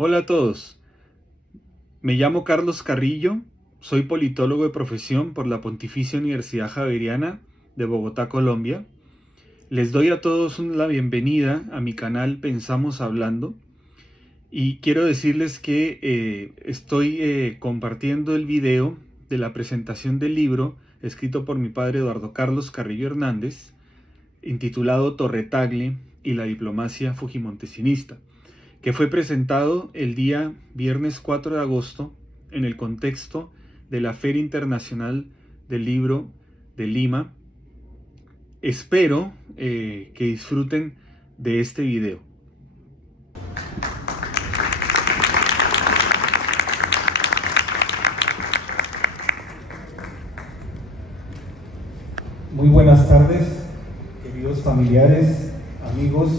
Hola a todos, me llamo Carlos Carrillo, soy politólogo de profesión por la Pontificia Universidad Javeriana de Bogotá, Colombia. Les doy a todos la bienvenida a mi canal Pensamos Hablando y quiero decirles que estoy compartiendo el video de la presentación del libro escrito por mi padre Eduardo Carlos Carrillo Hernández, intitulado Torre Tagle y la diplomacia fujimontesinista, que fue presentado el día viernes 4 de agosto en el contexto de la Feria Internacional del Libro de Lima. Espero que disfruten de este video. Muy buenas tardes, queridos familiares, amigos,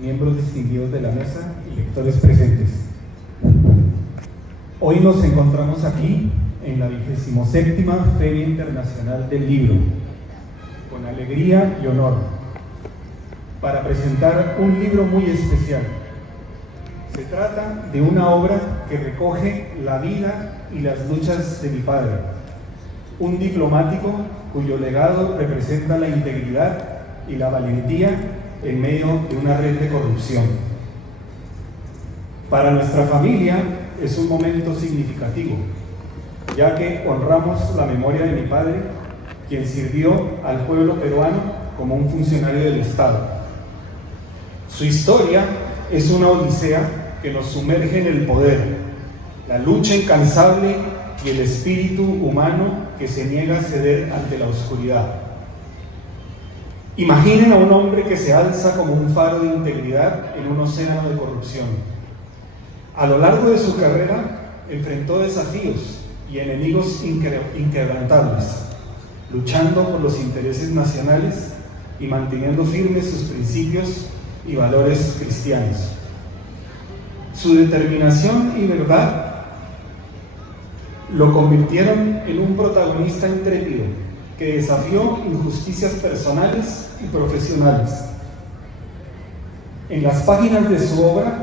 miembros distinguidos de la mesa y lectores presentes. Hoy nos encontramos aquí en la 27ª Feria Internacional del Libro, con alegría y honor, para presentar un libro muy especial. Se trata de una obra que recoge la vida y las luchas de mi padre, un diplomático cuyo legado representa la integridad y la valentía en medio de una red de corrupción. Para nuestra familia es un momento significativo, ya que honramos la memoria de mi padre, quien sirvió al pueblo peruano como un funcionario del Estado. Su historia es una odisea que nos sumerge en el poder, la lucha incansable y el espíritu humano que se niega a ceder ante la oscuridad. Imaginen a un hombre que se alza como un faro de integridad en un océano de corrupción. A lo largo de su carrera enfrentó desafíos y enemigos inquebrantables, luchando por los intereses nacionales y manteniendo firmes sus principios y valores cristianos. Su determinación y verdad lo convirtieron en un protagonista intrépido que desafió injusticias personales y profesionales. En las páginas de su obra,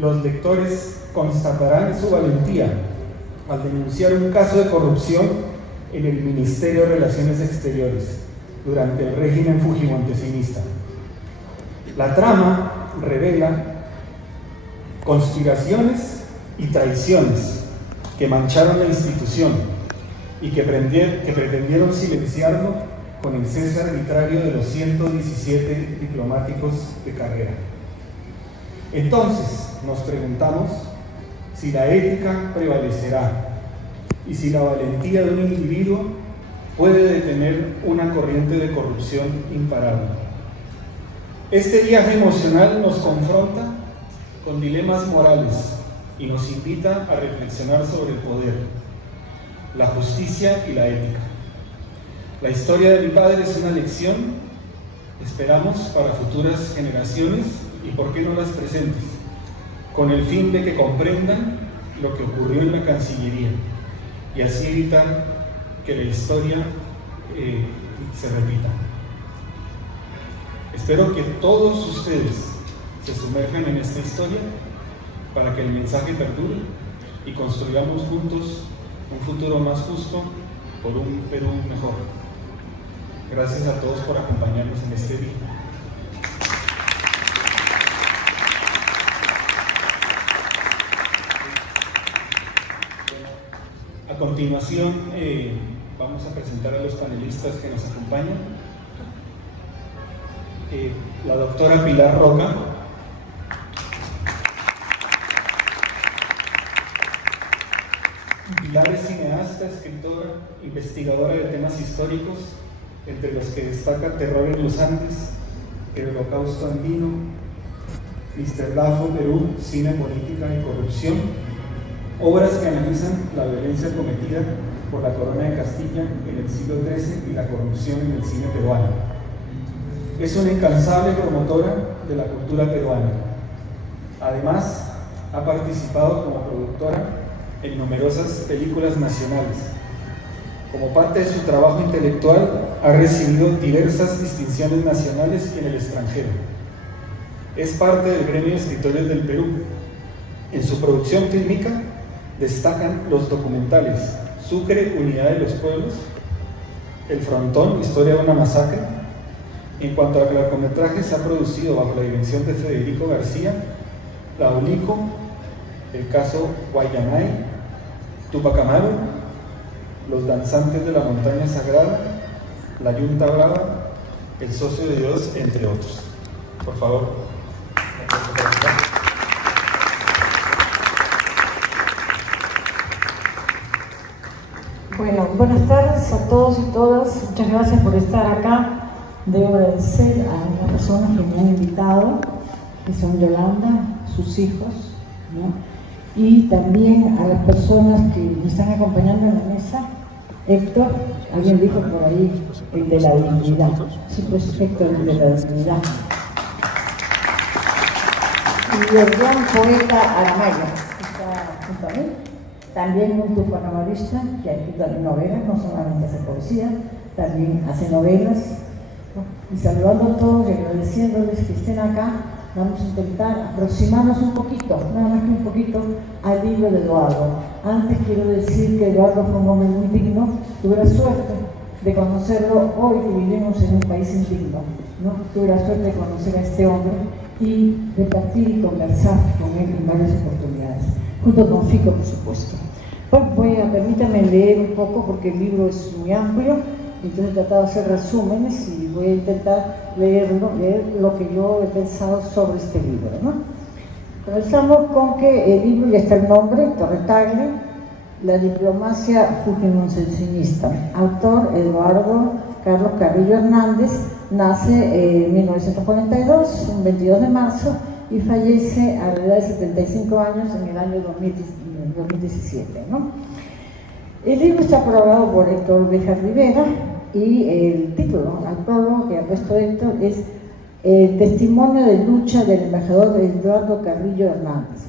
los lectores constatarán su valentía al denunciar un caso de corrupción en el Ministerio de Relaciones Exteriores durante el régimen fujimontesinista. La trama revela conspiraciones y traiciones que mancharon la institución y que pretendieron silenciarlo con el cese arbitrario de los 117 diplomáticos de carrera. Entonces nos preguntamos si la ética prevalecerá y si la valentía de un individuo puede detener una corriente de corrupción imparable. Este viaje emocional nos confronta con dilemas morales y nos invita a reflexionar sobre el poder, la justicia y la ética. La historia de mi padre es una lección, esperamos, para futuras generaciones y por qué no las presentes, con el fin de que comprendan lo que ocurrió en la Cancillería y así evitar que la historia se repita. Espero que todos ustedes se sumerjan en esta historia para que el mensaje perdure y construyamos juntos un futuro más justo por un Perú mejor. Gracias a todos por acompañarnos en este día. A continuación, vamos a presentar a los panelistas que nos acompañan. La doctora Pilar Roca. Pilar es cineasta, escritora, investigadora de temas históricos, entre los que destaca Terror en los Andes, El Holocausto Andino, Mr. Lafo Perú, Cine, Política y Corrupción, obras que analizan la violencia cometida por la Corona de Castilla en el siglo XIII y la corrupción en el cine peruano. Es una incansable promotora de la cultura peruana. Además, ha participado como productora en numerosas películas nacionales. Como parte de su trabajo intelectual, ha recibido diversas distinciones nacionales y en el extranjero. Es parte del gremio de escritores del Perú. En su producción fílmica destacan los documentales Sucre, Unidad de los Pueblos, El Frontón, Historia de una Masacre. En cuanto a largometrajes, se ha producido bajo la dirección de Federico García, La Olico, El caso Guayanay, Tupac Amaru, Los danzantes de la montaña sagrada, La Yunta Brava, El socio de Dios, entre otros. Por favor. Bueno, buenas tardes a todos y todas. Muchas gracias por estar acá. Debo agradecer a las personas que me han invitado, que son Yolanda, sus hijos, ¿no? Y también a las personas que me están acompañando en la mesa. Héctor, alguien dijo por ahí, el de la dignidad. Sí, pues Héctor, el de la dignidad. Y el gran poeta Aramayo, que está junto a mí. También un tupanamarista que ha escrito novelas, no solamente hace poesía, también hace novelas. Y saludando a todos y agradeciéndoles que estén acá, vamos a intentar aproximarnos un poquito, nada más que un poquito, al libro de Eduardo. Antes quiero decir que Eduardo fue un hombre muy digno, tuve la suerte de conocerlo hoy que vivimos en un país indigno, ¿no? Tuve la suerte de conocer a este hombre y de partir y conversar con él en varias oportunidades, junto con Fico, por supuesto. Bueno, permítanme leer un poco porque el libro es muy amplio, entonces he tratado de hacer resúmenes y voy a intentar leer lo que yo he pensado sobre este libro, ¿no? Comenzamos con que el libro, ya está el nombre, Torre Tagle, La diplomacia fujimosensinista. Autor Eduardo Carlos Carrillo Hernández, nace en 1942, un 22 de marzo, y fallece a la edad de 75 años en el año 2017, ¿no? El libro está aprobado por Héctor Béjar Rivera y el título, al prólogo que ha puesto Héctor, es El testimonio de lucha del embajador Eduardo Carrillo Hernández.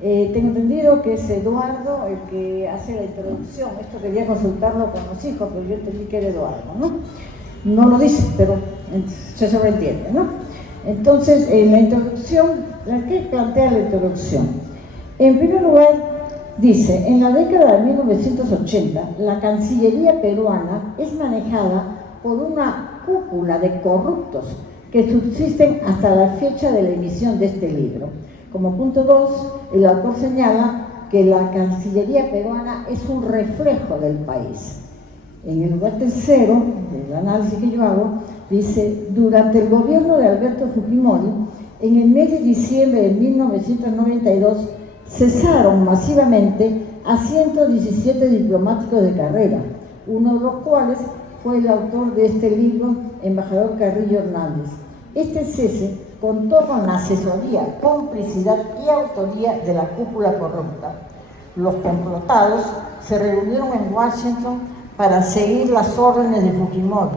Tengo entendido que es Eduardo el que hace la introducción. Esto quería consultarlo con los hijos, pero yo entendí que era Eduardo, ¿no? No lo dice, pero se sobreentiende, ¿no? Entonces, en la introducción, ¿qué plantea la introducción? En primer lugar, dice, en la década de 1980, la Cancillería peruana es manejada por una cúpula de corruptos que subsisten hasta la fecha de la emisión de este libro. Como punto 2, el autor señala que la Cancillería peruana es un reflejo del país. En el lugar tercero, del análisis que yo hago, dice, durante el gobierno de Alberto Fujimori, en el mes de diciembre de 1992, cesaron masivamente a 117 diplomáticos de carrera, uno de los cuales fue el autor de este libro, embajador Carrillo Hernández. Este cese contó con la asesoría, complicidad y autoría de la cúpula corrupta. Los complotados se reunieron en Washington para seguir las órdenes de Fujimori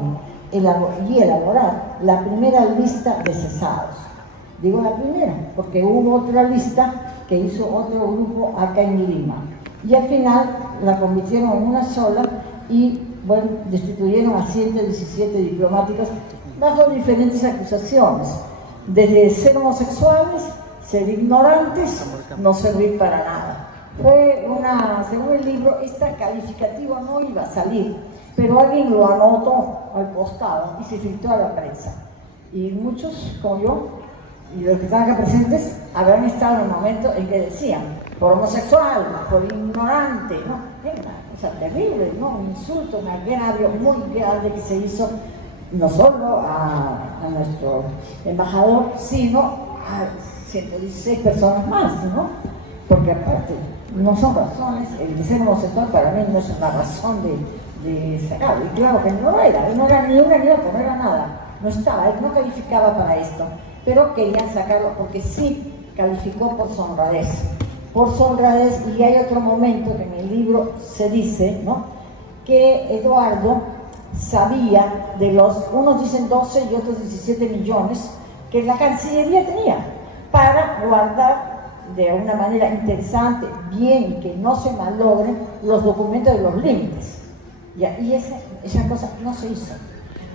y elaborar la primera lista de cesados. Digo la primera, porque hubo otra lista que hizo otro grupo acá en Lima. Y al final la convirtieron en una sola y, bueno, destituyeron a 117 diplomáticos bajo diferentes acusaciones. Desde ser homosexuales, ser ignorantes, no servir para nada. Según el libro, esta calificativa no iba a salir, pero alguien lo anotó al costado y se filtró a la prensa. Y muchos, como yo, y los que están acá presentes, habrán estado en el momento en que decían, por homosexual, por ignorante, ¿no? Era una cosa terrible, ¿no? Un insulto, un agravio muy grande que se hizo no solo a nuestro embajador, sino a 116 personas más, ¿no? Porque aparte, no son razones, el de ser homosexual para mí no es una razón de sacarlo, y claro que no era ni una ni otra, no era nada, no estaba, él no calificaba para esto, pero querían sacarlo porque sí calificó por su honradez, y hay otro momento que en el libro se dice, ¿no?, que Eduardo sabía de unos dicen 12 y otros 17 millones que la Cancillería tenía para guardar de una manera interesante, bien, y que no se malogren los documentos de los límites. Y esa cosa no se hizo.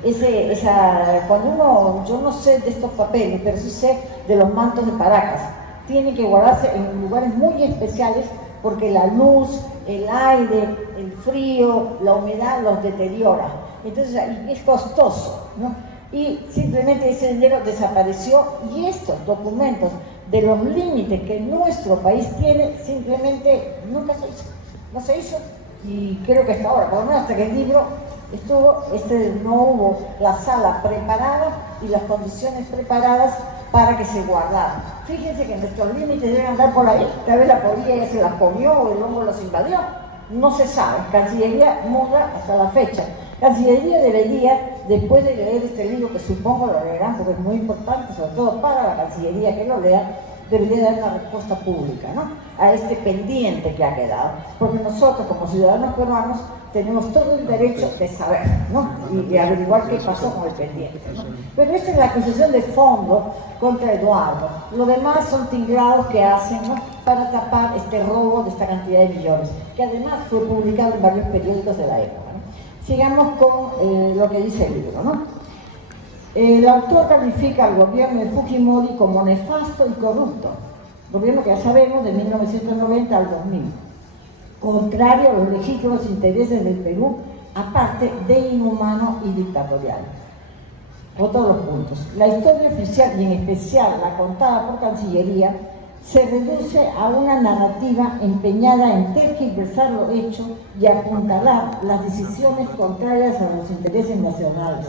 Yo no sé de estos papeles, pero sí sé de los mantos de Paracas, tiene que guardarse en lugares muy especiales porque la luz, el aire, el frío, la humedad los deteriora. Entonces es costoso, ¿no? Y simplemente ese dinero desapareció y estos documentos de los límites que nuestro país tiene simplemente nunca se hizo. No se hizo y creo que hasta ahora, por lo menos hasta que el libro estuvo, no hubo la sala preparada y las condiciones preparadas para que se guardara. Fíjense que nuestros límites deben andar por ahí, tal vez la policía ya se las comió o el hongo los invadió, no se sabe. Cancillería muda hasta la fecha. Cancillería debería, después de leer este libro, que supongo lo leerán porque es muy importante, sobre todo para la Cancillería que lo lea, debería dar una respuesta pública, ¿no?, a este pendiente que ha quedado, porque nosotros como ciudadanos peruanos tenemos todo el derecho de saber, ¿no?, y averiguar qué pasó con el pendiente, ¿no? Pero esta es la acusación de fondo contra Eduardo. Lo demás son tingrados que hacen, ¿no?, para tapar este robo de esta cantidad de millones, que además fue publicado en varios periódicos de la época, ¿no? Sigamos con lo que dice el libro, ¿no? El autor califica al gobierno de Fujimori como nefasto y corrupto, gobierno que ya sabemos de 1990 al 2000, contrario a los legítimos intereses del Perú, aparte de inhumano y dictatorial. Otro de los puntos. La historia oficial y en especial la contada por Cancillería se reduce a una narrativa empeñada en tergiversar lo hecho y apuntalar las decisiones contrarias a los intereses nacionales.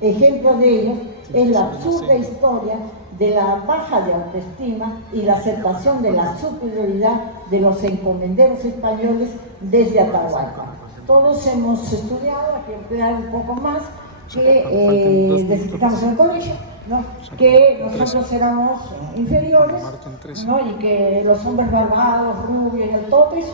Ejemplo de ello es la absurda historia de la baja de autoestima y la aceptación de la superioridad de los encomenderos españoles desde Atahualpa. Todos hemos estudiado, hay que emplear un poco más, que desde que estamos en el colegio, ¿no?, que nosotros éramos inferiores, ¿no?, y que los hombres barbados, rubios y altotes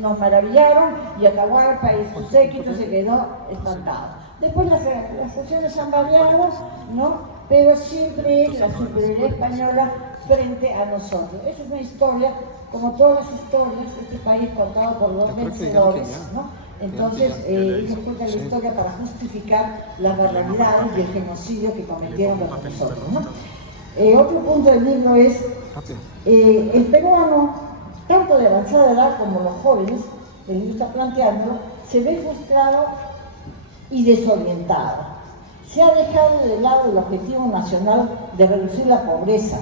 nos maravillaron y Atahualpa y su séquito se quedó espantado. Después las cuestiones han variado, ¿no?, pero siempre es la superioridad española frente a nosotros. Esa es una historia, como todas las historias de este país contado por los vencedores, ¿no? Entonces, ellos cuentan la historia para justificar las barbaridades y el genocidio que cometieron contra nosotros, ¿no? Otro punto del libro es el peruano, tanto de avanzada edad como los jóvenes, el libro está planteando, se ve frustrado y desorientado. Se ha dejado de lado el objetivo nacional de reducir la pobreza,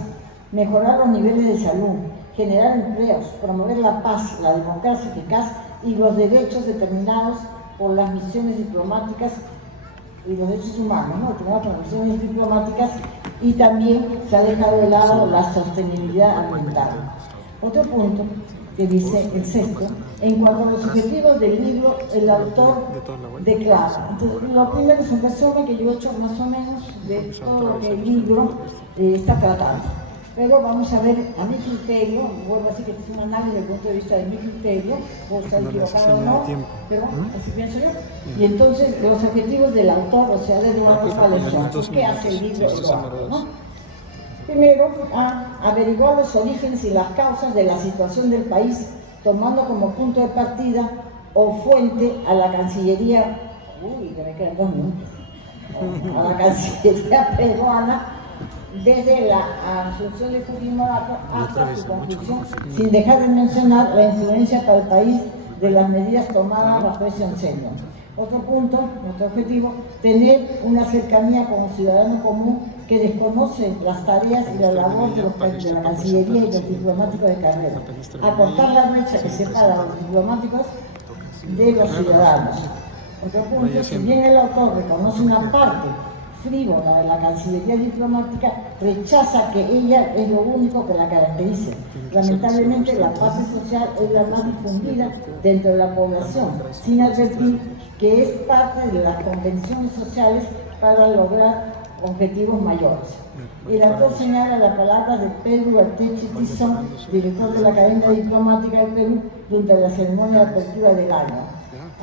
mejorar los niveles de salud, generar empleos, promover la paz, la democracia eficaz y los derechos determinados por las misiones diplomáticas y los derechos humanos, ¿no?, determinados por las misiones diplomáticas, y también se ha dejado de lado la sostenibilidad ambiental. Otro punto que dice el sexto, en cuanto a los objetivos del libro, el autor declara. Entonces, lo primero es un resumen que yo he hecho más o menos de todo lo que el libro está tratando. Pero vamos a ver, a mi criterio, vuelvo a decir que este es un análisis desde el punto de vista de mi criterio, puedo estar equivocado o no, pero así pienso yo. Y entonces, los objetivos del autor, o sea, de Eduardo Palesón, ¿qué hace el libro Eduardo, ¿no? Primero, averiguar los orígenes y las causas de la situación del país, tomando como punto de partida o fuente a la Cancillería, que me quedan 2 minutos, a la Cancillería peruana, desde la asunción de Fujimori hasta su conclusión, sin dejar de mencionar la influencia para el país de las medidas tomadas bajo ese enseño. Otro punto, nuestro objetivo, tener una cercanía como ciudadano común que desconoce las tareas y la labor de la Cancillería y los diplomáticos de carrera. Acortar la brecha que separa a los diplomáticos de los ciudadanos. Otro punto, si bien el autor reconoce una parte frívola de la Cancillería diplomática, rechaza que ella es lo único que la caracteriza. Lamentablemente, la paz social es la más difundida dentro de la población, sin advertir que es parte de las convenciones sociales para lograr objetivos mayores. El autor señala las palabras de Pedro Artechi Tizón, director de la Academia Diplomática del Perú, durante la ceremonia de apertura del año.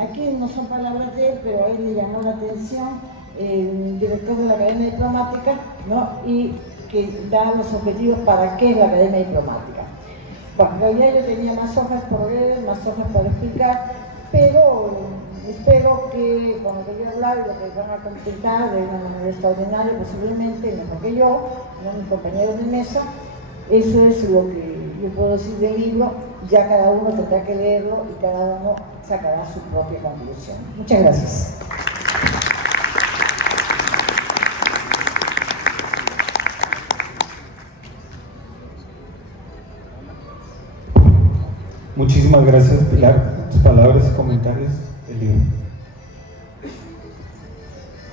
Aquí no son palabras de él, pero a él le llamó la atención el director de la Academia Diplomática, ¿no?, y que da los objetivos para qué es la Academia Diplomática. Bueno, en realidad yo tenía más hojas por ver, más hojas para explicar, pero espero que con lo que voy a hablar y lo que van a completar de una manera extraordinaria, posiblemente, mejor que yo, ¿no?, mis compañeros de mesa, Eso es lo que yo puedo decir del libro. Ya cada uno tendrá que leerlo y cada uno sacará su propia conclusión. Muchas gracias. Muchísimas gracias, Pilar, tus palabras y comentarios del libro.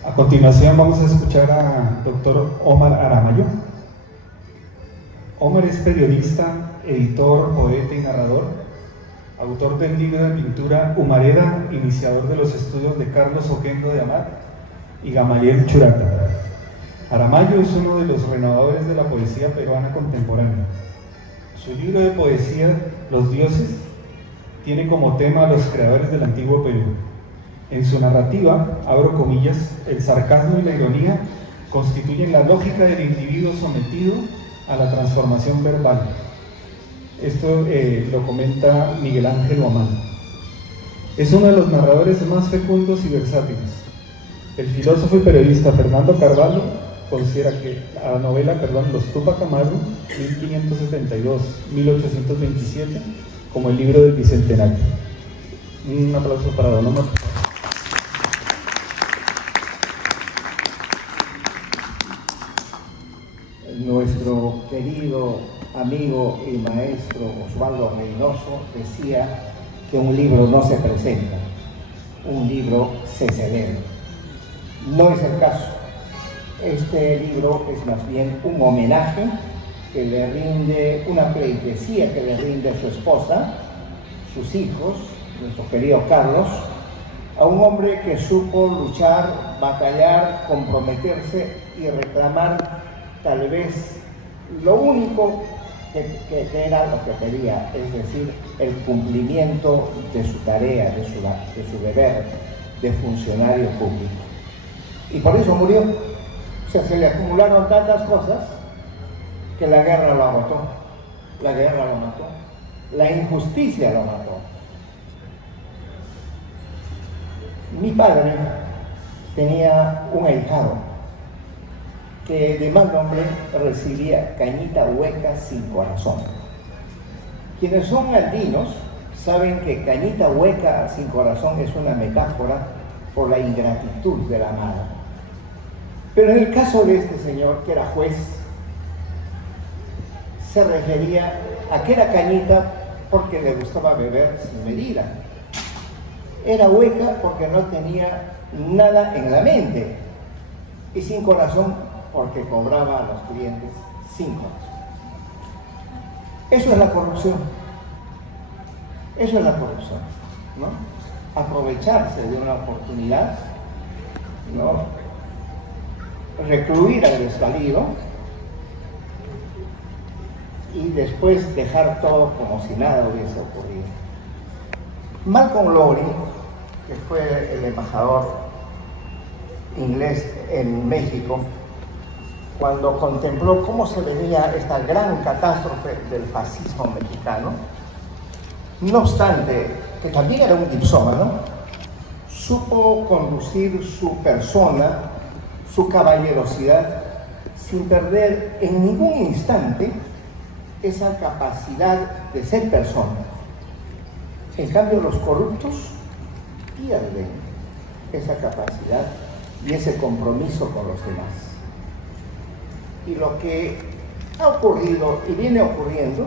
A continuación vamos a escuchar al doctor Omar Aramayo. Omar es periodista, editor, poeta y narrador, autor del libro de pintura Humareda, iniciador de los estudios de Carlos Oquendo de Amat y Gamaliel Churata. Aramayo es uno de los renovadores de la poesía peruana contemporánea. Su libro de poesía, Los Dioses, tiene como tema a los creadores del antiguo Perú. En su narrativa, abro comillas, el sarcasmo y la ironía constituyen la lógica del individuo sometido a la transformación verbal. Esto lo comenta Miguel Ángel Huamán. Es uno de los narradores más fecundos y versátiles. El filósofo y periodista Fernando Carvalho considera que la novela, Los Túpac Amaru, 1572-1827, como el libro del Bicentenario. Un aplauso para Don Omar. Nuestro querido amigo y maestro Osvaldo Reynoso decía que un libro no se presenta, un libro se celebra. No es el caso. Este libro es más bien un homenaje que le rinde, una pleitesía que le rinde a su esposa, sus hijos, nuestro querido Carlos, a un hombre que supo luchar, batallar, comprometerse y reclamar tal vez lo único que era lo que pedía, es decir, el cumplimiento de su tarea, de su deber de funcionario público. Y por eso murió. O sea, se le acumularon tantas cosas que la guerra lo agotó, la guerra lo mató, la injusticia lo mató. Mi padre tenía un ahijado que de mal nombre recibía Cañita Hueca sin corazón. Quienes son andinos saben que Cañita Hueca sin corazón es una metáfora por la ingratitud de la amada. Pero en el caso de este señor, que era juez, se refería a que era cañita porque le gustaba beber sin medida. Era hueca porque no tenía nada en la mente. Y sin corazón porque cobraba a los clientes sin corazón. Eso es la corrupción. Eso es la corrupción, ¿no? Aprovecharse de una oportunidad, ¿no? Recluir al desvalido y después dejar todo como si nada hubiese ocurrido. Malcolm Lowry, que fue el embajador inglés en México, cuando contempló cómo se venía esta gran catástrofe del fascismo mexicano, no obstante que también era un dipsómano, supo conducir su persona, su caballerosidad, sin perder en ningún instante esa capacidad de ser persona. En cambio, los corruptos pierden esa capacidad y ese compromiso con los demás. Y lo que ha ocurrido y viene ocurriendo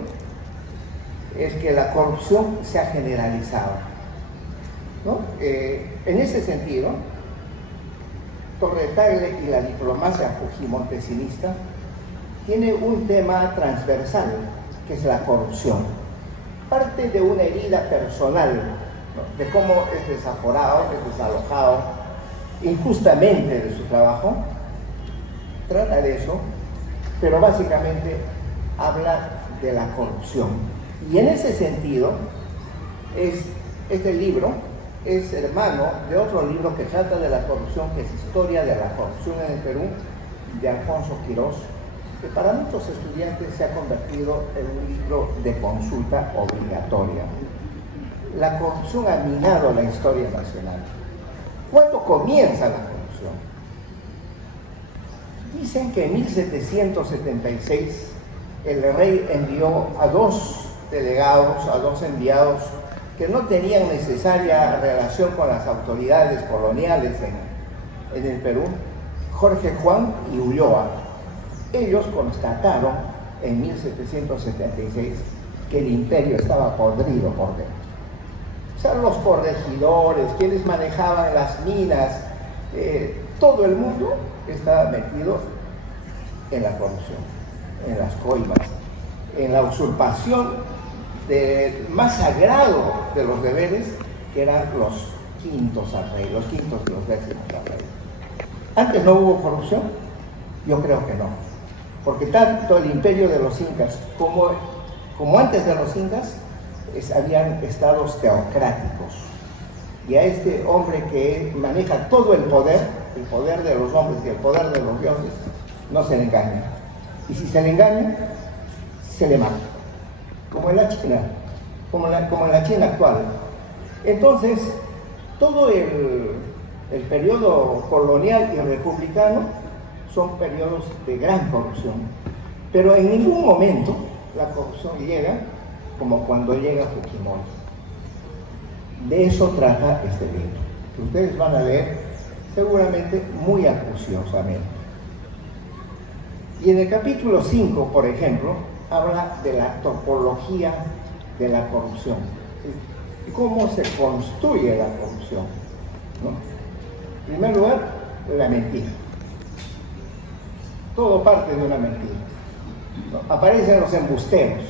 es que la corrupción se ha generalizado, ¿no? En ese sentido, Torre Tagle y la diplomacia fujimontesista tiene un tema transversal, que es la corrupción. Parte de una herida personal, ¿no? De cómo es desaforado, es desalojado injustamente de su trabajo. Trata de eso, pero básicamente habla de la corrupción. Y en ese sentido, este libro es hermano de otro libro que trata de la corrupción, que es Historia de la Corrupción en el Perú, de Alfonso Quirós, que para muchos estudiantes se ha convertido en un libro de consulta obligatoria. La corrupción ha minado la historia nacional. ¿Cuándo comienza la corrupción? Dicen que en 1776 el rey envió a dos delegados, a dos enviados que no tenían necesaria relación con las autoridades coloniales en el Perú, Jorge Juan y Ulloa. Ellos constataron en 1776 que el imperio estaba podrido por dentro. O sea, los corregidores, quienes manejaban las minas, todo el mundo estaba metido en la corrupción, en las coimas, en la usurpación del más sagrado de los deberes, que eran los quintos al rey, los quintos y los décimos al rey. ¿Antes no hubo corrupción? Yo creo que no, porque tanto el imperio de los incas como antes de los incas habían estados teocráticos, y a este hombre que maneja todo el poder de los hombres y el poder de los dioses, no se le engaña, y si se le engaña, se le mata, como en la China, como en la China actual. Entonces, todo el periodo colonial y republicano son periodos de gran corrupción, pero en ningún momento la corrupción llega como cuando llega Fujimori. De eso trata este libro, que ustedes van a leer seguramente muy acuciosamente. Y en el capítulo 5, por ejemplo, habla de la topología de la corrupción y cómo se construye la corrupción, ¿no? En primer lugar, la mentira. Todo parte de una mentira, ¿no? Aparecen los embusteros,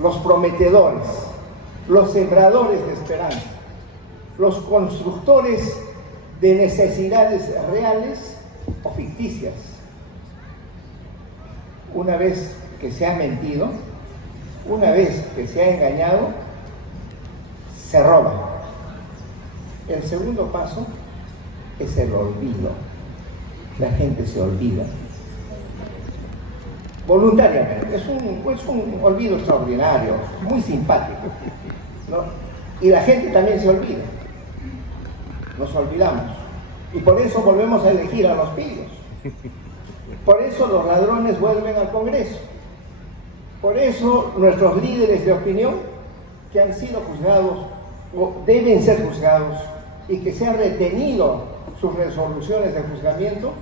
los prometedores, los sembradores de esperanza, los constructores de necesidades reales o ficticias. Una vez que se ha mentido, una vez que se ha engañado, se roba. El segundo paso es el olvido. La gente se olvida voluntariamente. Es un olvido extraordinario, muy simpático, ¿no? Y la gente también se olvida. Nos olvidamos. Y por eso volvemos a elegir a los pillos. Por eso los ladrones vuelven al Congreso. Por eso nuestros líderes de opinión, que han sido juzgados o deben ser juzgados y que se han retenido sus resoluciones de juzgamiento,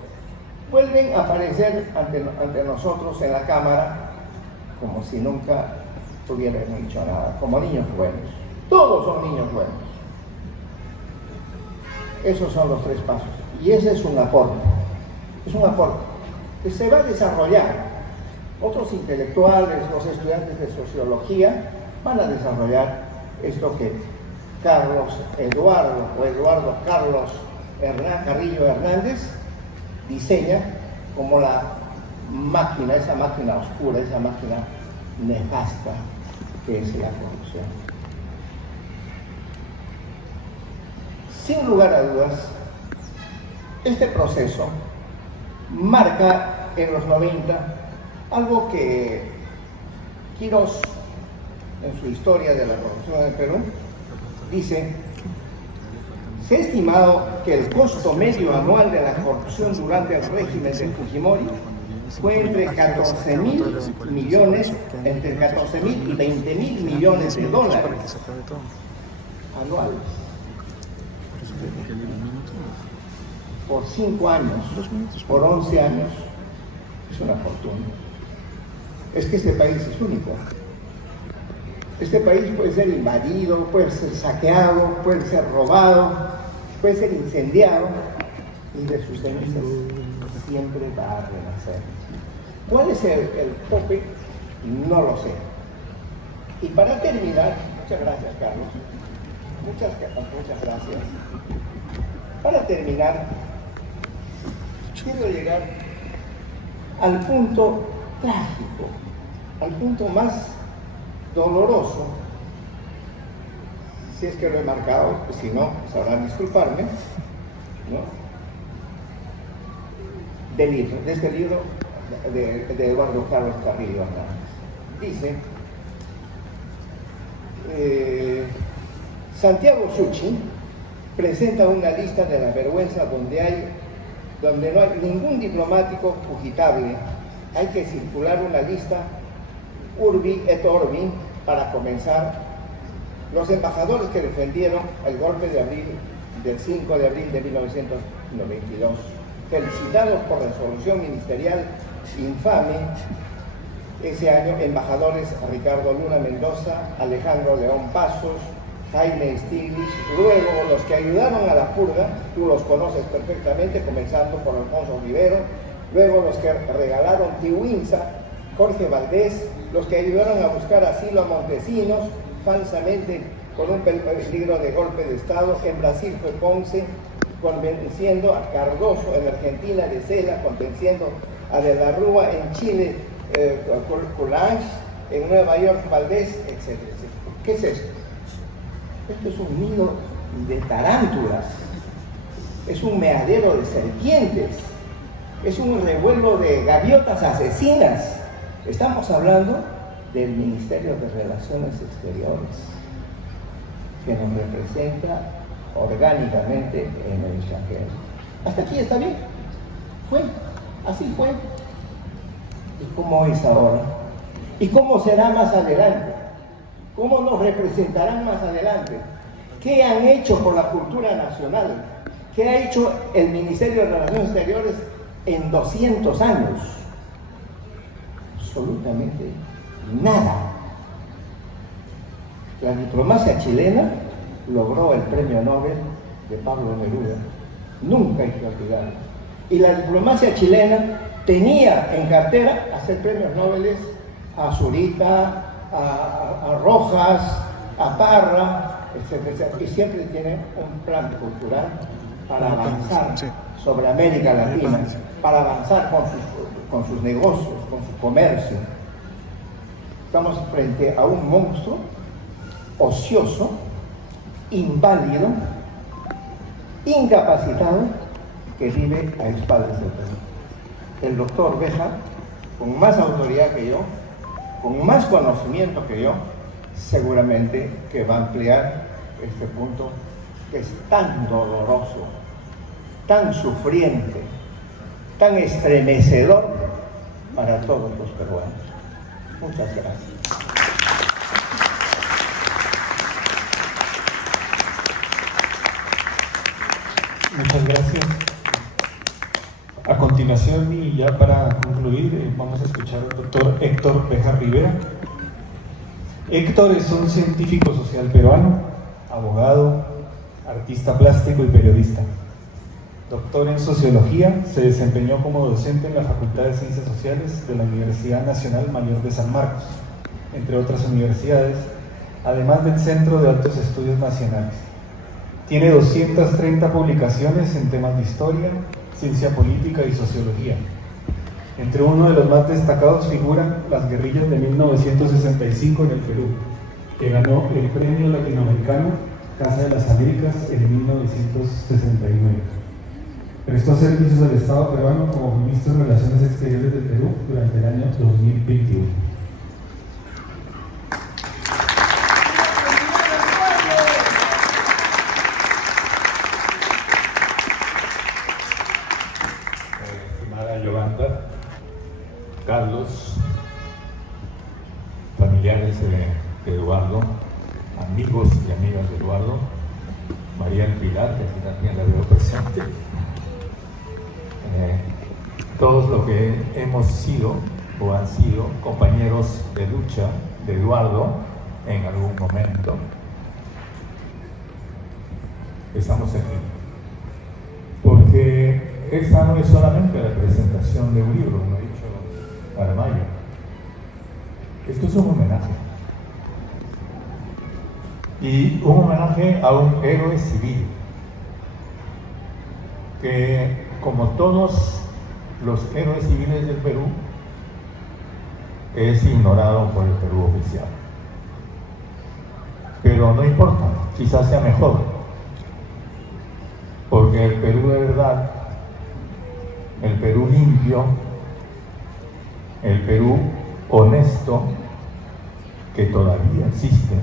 vuelven a aparecer ante nosotros en la Cámara como si nunca hubieran hecho nada, como niños buenos. Todos son niños buenos. Esos son los tres pasos. Y ese es un aporte que se va a desarrollar. Otros intelectuales, los estudiantes de sociología, van a desarrollar esto que Eduardo Carlos Carrillo Hernández diseña como la máquina, esa máquina oscura, esa máquina nefasta que es la corrupción. Sin lugar a dudas, este proceso marca en los 90 algo que Quirós, en su historia de la corrupción en el Perú, dice: se ha estimado que el costo medio anual de la corrupción durante el régimen de Fujimori fue entre 14.000 millones, entre 14.000 y 20.000 millones de dólares anuales. Por 5 años, por 11 años, es una fortuna. Es que este país es único. Este país puede ser invadido, puede ser saqueado, puede ser robado, puede ser incendiado, y de sus cenizas siempre va a renacer. ¿Cuál es el tope? No lo sé. Y para terminar, muchas gracias, Carlos. Muchas gracias. Para terminar, quiero llegar al punto trágico, al punto más doloroso, si es que lo he marcado, pues si no, sabrán disculparme, ¿no? De este libro de Eduardo Carlos Carrillo Hernández. Dice: Santiago Succhi presenta una lista de la vergüenza donde no hay ningún diplomático fugitable hay que circular una lista urbi et orbi para comenzar. Los embajadores que defendieron el golpe de abril, del 5 de abril de 1992, felicitados por resolución ministerial infame ese año, embajadores Ricardo Luna Mendoza, Alejandro León Pasos, Jaime Stiglitz, luego los que ayudaron a la purga, tú los conoces perfectamente, comenzando por Alfonso Rivero, luego los que regalaron Tihuinza, Jorge Valdés, los que ayudaron a buscar asilo a Montesinos, falsamente con un peligro de golpe de Estado. En Brasil fue Ponce, convenciendo a Cardoso, en Argentina de Cela, convenciendo a De la Rúa, en Chile Coulange, en Nueva York Valdés, etc. ¿Qué es esto? Esto es un nido de tarántulas, es un meadero de serpientes, es un revuelo de gaviotas asesinas. Estamos hablando del Ministerio de Relaciones Exteriores, que nos representa orgánicamente en el extranjero. Hasta aquí está bien. Así fue. ¿Y cómo es ahora? ¿Y cómo será más adelante? ¿Cómo nos representarán más adelante? ¿Qué han hecho por la cultura nacional? ¿Qué ha hecho el Ministerio de Relaciones Exteriores en 200 años? Absolutamente nada. La diplomacia chilena logró el premio Nobel de Pablo Neruda. Nunca hay que olvidarlo. Y la diplomacia chilena tenía en cartera hacer premios Nobel a Zurita, a Rojas, a Parra, etc. Y siempre tiene un plan cultural para avanzar sobre América Latina, para avanzar con sus negocios, con su comercio. Estamos frente a un monstruo ocioso, inválido, incapacitado, que vive a espaldas del Perú. El doctor Béjar, con más autoridad que yo, con más conocimiento que yo, seguramente que va a ampliar este punto que es tan doloroso, tan sufriente, tan estremecedor para todos los peruanos. Muchas gracias. Muchas gracias. A continuación, y ya para concluir, vamos a escuchar al doctor Héctor Béjar Rivera. Héctor es un científico social peruano, abogado, artista plástico y periodista. Doctor en Sociología, se desempeñó como docente en la Facultad de Ciencias Sociales de la Universidad Nacional Mayor de San Marcos, entre otras universidades, además del Centro de Altos Estudios Nacionales. Tiene 230 publicaciones en temas de historia, ciencia política y sociología. Entre uno de los más destacados figuran las guerrillas de 1965 en el Perú, que ganó el Premio Latinoamericano Casa de las Américas en 1969. Prestó servicios al Estado peruano como ministro de Relaciones Exteriores del Perú durante el año 2021. Estimada Yolanda, Carlos, familiares de Eduardo, amigos y amigas de Eduardo, María del Pilar, que aquí también la veo presente, todos los que hemos sido o han sido compañeros de lucha de Eduardo en algún momento. Estamos aquí porque esta no es solamente la presentación de un libro, como ha dicho Aramayo. Esto es un homenaje. Y un homenaje a un héroe civil que, como todos los héroes civiles del Perú, es ignorado por el Perú oficial. Pero no importa, quizás sea mejor, porque el Perú de verdad, el Perú limpio, el Perú honesto, que todavía existe,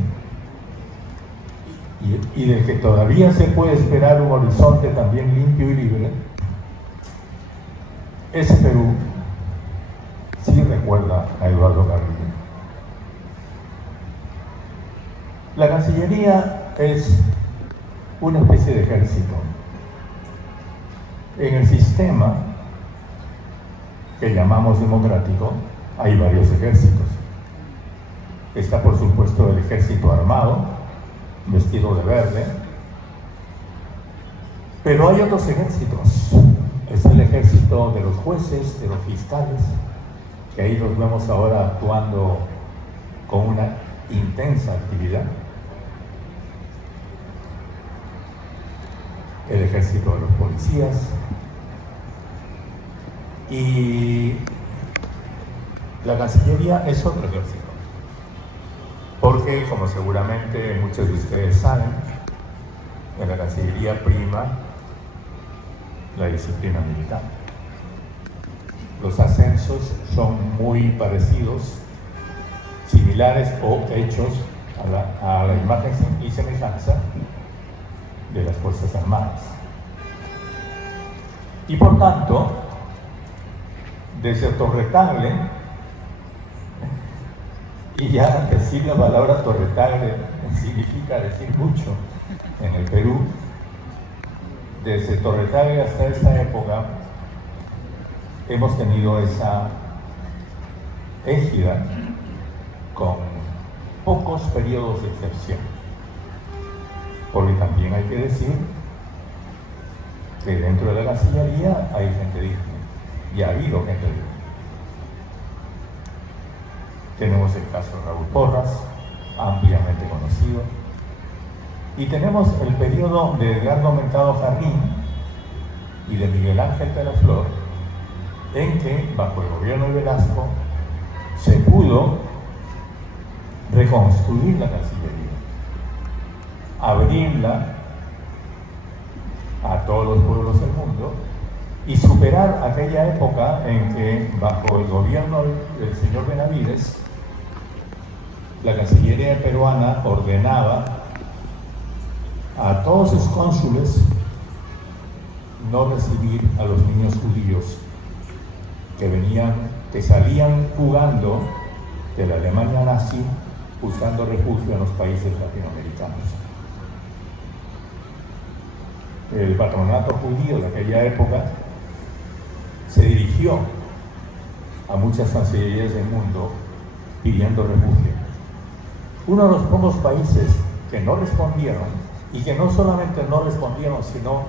y del que todavía se puede esperar un horizonte también limpio y libre, ese Perú recuerda a Eduardo Carrillo. La Cancillería es una especie de ejército. En el sistema que llamamos democrático hay varios ejércitos. Está, por supuesto, el ejército armado, vestido de verde, pero hay otros ejércitos. Es el ejército de los jueces, de los fiscales, que ahí los vemos ahora actuando con una intensa actividad. El ejército de los policías y la Cancillería es otro ejército, porque, como seguramente muchos de ustedes saben, en la Cancillería prima la disciplina militar. Los ascensos son muy parecidos, similares o hechos a la imagen y semejanza de las Fuerzas Armadas. Y por tanto, desde Torre-Tagle, y ya decir la palabra Torre-Tagle significa decir mucho en el Perú, desde Torre-Tagle hasta esta época hemos tenido esa égida con pocos periodos de excepción. Porque también hay que decir que dentro de la Cancillería hay gente digna, y ha habido gente digna. Tenemos el caso de Raúl Porras, ampliamente conocido, y tenemos el periodo de Edgardo Mercado Jarrín y de Miguel Ángel Peraflor, en que, bajo el gobierno de Velasco, se pudo reconstruir la Cancillería, abrirla a todos los pueblos del mundo y superar aquella época en que, bajo el gobierno del señor Benavides, la Cancillería peruana ordenaba a todos sus cónsules no recibir a los niños judíos que salían jugando de la Alemania nazi buscando refugio en los países latinoamericanos. El patronato judío de aquella época se dirigió a muchas cancillerías del mundo pidiendo refugio. Uno de los pocos países que no respondieron, y que no solamente no respondieron, sino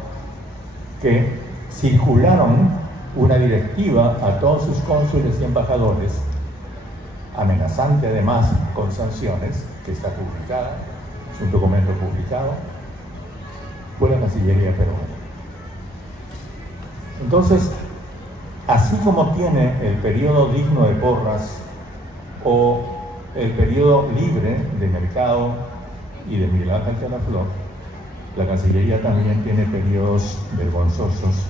que circularon una directiva a todos sus cónsules y embajadores, amenazante además con sanciones, que está publicada, es un documento publicado, fue la Cancillería peruana. Entonces, así como tiene el periodo digno de Porras o el periodo libre de Mercado y de Miguel Ángel Peraflor, la Cancillería también tiene periodos vergonzosos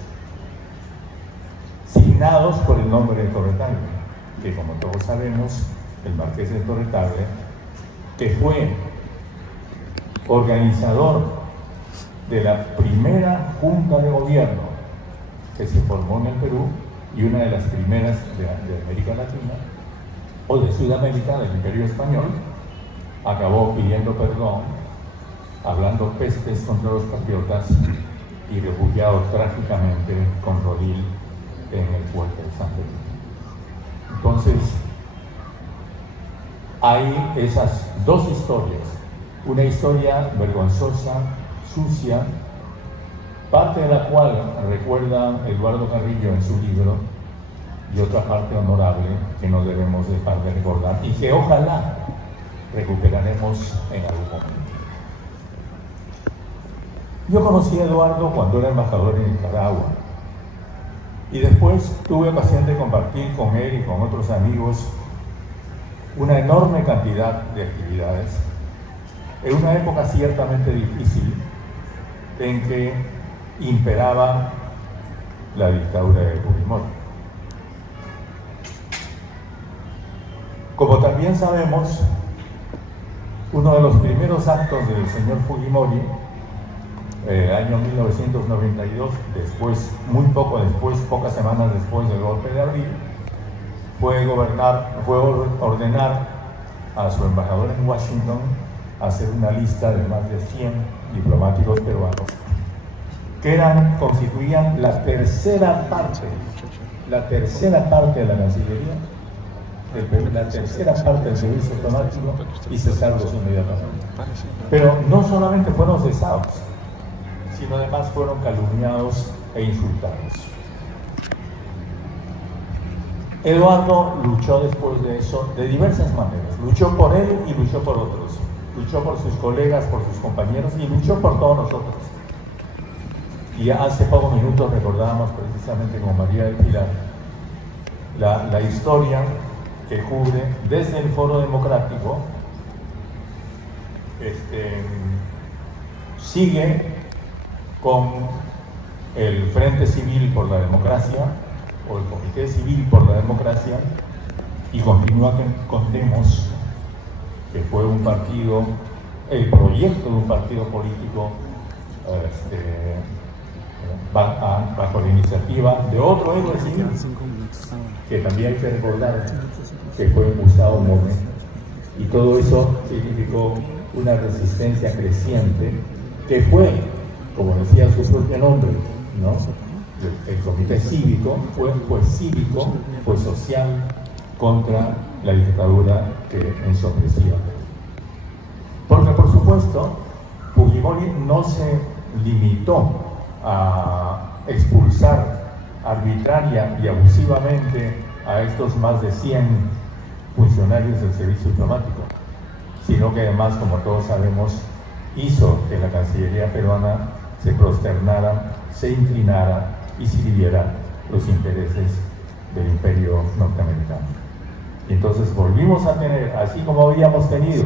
signados por el nombre de Torre-Tagle, que, como todos sabemos, el marqués de Torre-Tagle, que fue organizador de la primera junta de gobierno que se formó en el Perú y una de las primeras de América Latina o de Sudamérica, del Imperio Español, acabó pidiendo perdón, hablando pestes contra los patriotas y refugiado trágicamente con Rodil en el fuerte de San Felipe. Entonces, hay esas dos historias, una historia vergonzosa, sucia, parte de la cual recuerda Eduardo Carrillo en su libro, y otra parte honorable que no debemos dejar de recordar y que ojalá recuperaremos en algún momento. Yo conocí a Eduardo cuando era embajador en Nicaragua y después tuve ocasión de compartir con él y con otros amigos una enorme cantidad de actividades en una época ciertamente difícil en que imperaba la dictadura de Fujimori. Como también sabemos, uno de los primeros actos del señor Fujimori, el año 1992, después, muy poco después, pocas semanas después del golpe de abril, fue ordenar a su embajador en Washington hacer una lista de más de 100 diplomáticos peruanos que constituían la tercera parte de la Cancillería del Perú, la tercera parte del servicio diplomático, y cesarlos inmediatamente. Pero no solamente fueron cesados, sino además fueron calumniados e insultados. Eduardo luchó después de eso de diversas maneras. Luchó por él y luchó por otros. Luchó por sus colegas, por sus compañeros y luchó por todos nosotros. Y hace pocos minutos recordábamos precisamente con María del Pilar la historia que cubre desde el Foro Democrático, sigue con el Frente Civil por la Democracia o el Comité Civil por la Democracia, y continúa con Demos, que fue un partido, el proyecto de un partido político bajo la iniciativa de otro héroe civil, que también hay que recordar que fue Gustavo Mómez, y todo eso significó una resistencia creciente que fue, como decía su propio nombre, ¿no? El comité cívico fue social contra la dictadura que ensombreciera. Porque, por supuesto, Fujimori no se limitó a expulsar arbitraria y abusivamente a estos más de 100 funcionarios del servicio diplomático, sino que además, como todos sabemos, hizo que la Cancillería peruana se prosternara, se inclinara y sirviera los intereses del imperio norteamericano. Y entonces volvimos a tener, así como habíamos tenido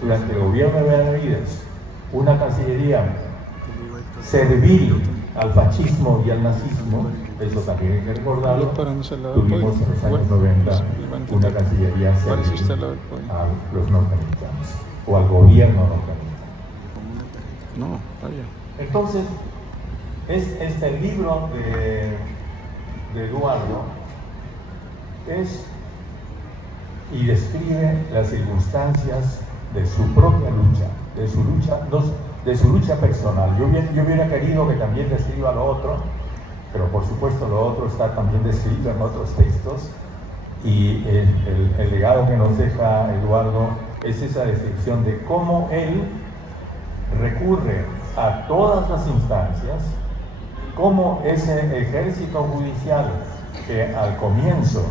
durante el gobierno de Benavides, una Cancillería servil al fascismo y al nazismo, eso también hay que recordarlo. Tuvimos en los años 90 una Cancillería servil a los norteamericanos o al gobierno norteamericano. Entonces, el libro de Eduardo y describe las circunstancias de su propia lucha, de su lucha personal. Yo hubiera querido que también describa lo otro, pero por supuesto lo otro está también descrito en otros textos, y el legado que nos deja Eduardo es esa descripción de cómo él recurre a todas las instancias, cómo ese ejército judicial que al comienzo,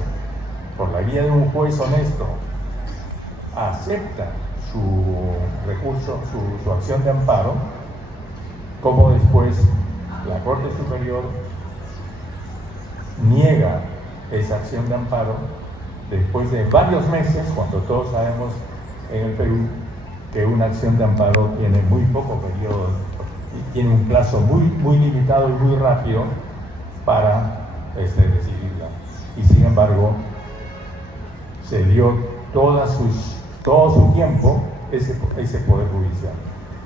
por la vía de un juez honesto, acepta su recurso, su acción de amparo, como después la Corte Superior niega esa acción de amparo después de varios meses, cuando todos sabemos en el Perú que una acción de amparo tiene muy poco periodo, tiene un plazo muy limitado y muy rápido para decidirla. Y sin embargo, se dio todo su tiempo ese poder judicial.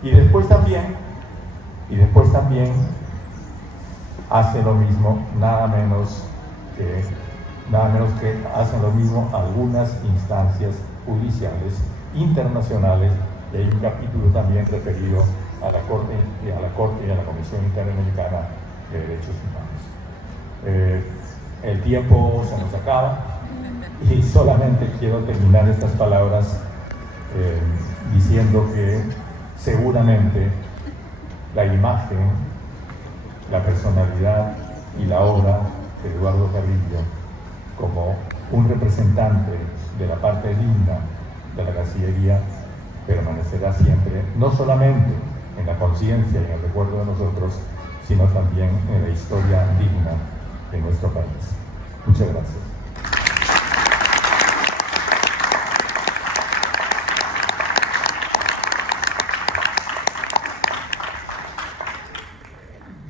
Y después también hace lo mismo, nada menos que hacen lo mismo algunas instancias judiciales internacionales, y hay un capítulo también referido a la Corte y a la Comisión Interamericana de Derechos Humanos. El tiempo se nos acaba y solamente quiero terminar estas palabras diciendo que seguramente la imagen, la personalidad y la obra de Eduardo Carrillo como un representante de la parte digna de la Cancillería permanecerá siempre, no solamente en la conciencia y en el recuerdo de nosotros, sino también en la historia digna de nuestro país. Muchas gracias.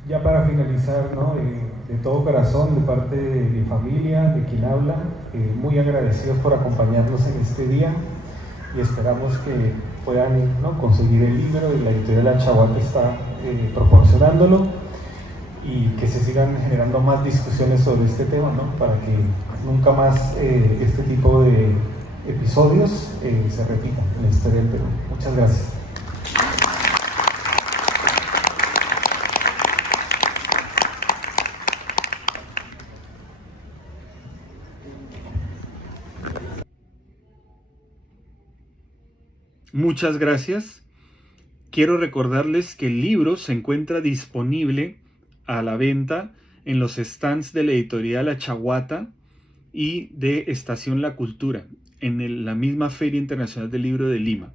Ya para finalizar, ¿no? De todo corazón, de parte de mi familia, de quien habla, muy agradecidos por acompañarnos en este día, y esperamos que puedan, ¿no?, conseguir el libro, y la editorial Achahuate está proporcionándolo. y que se sigan generando más discusiones sobre este tema, ¿no? Para que nunca más este tipo de episodios se repitan en la historia del Perú. Muchas gracias. Muchas gracias. Quiero recordarles que el libro se encuentra disponible a la venta en los stands de la editorial Achaguata y de Estación La Cultura, en la misma Feria Internacional del Libro de Lima.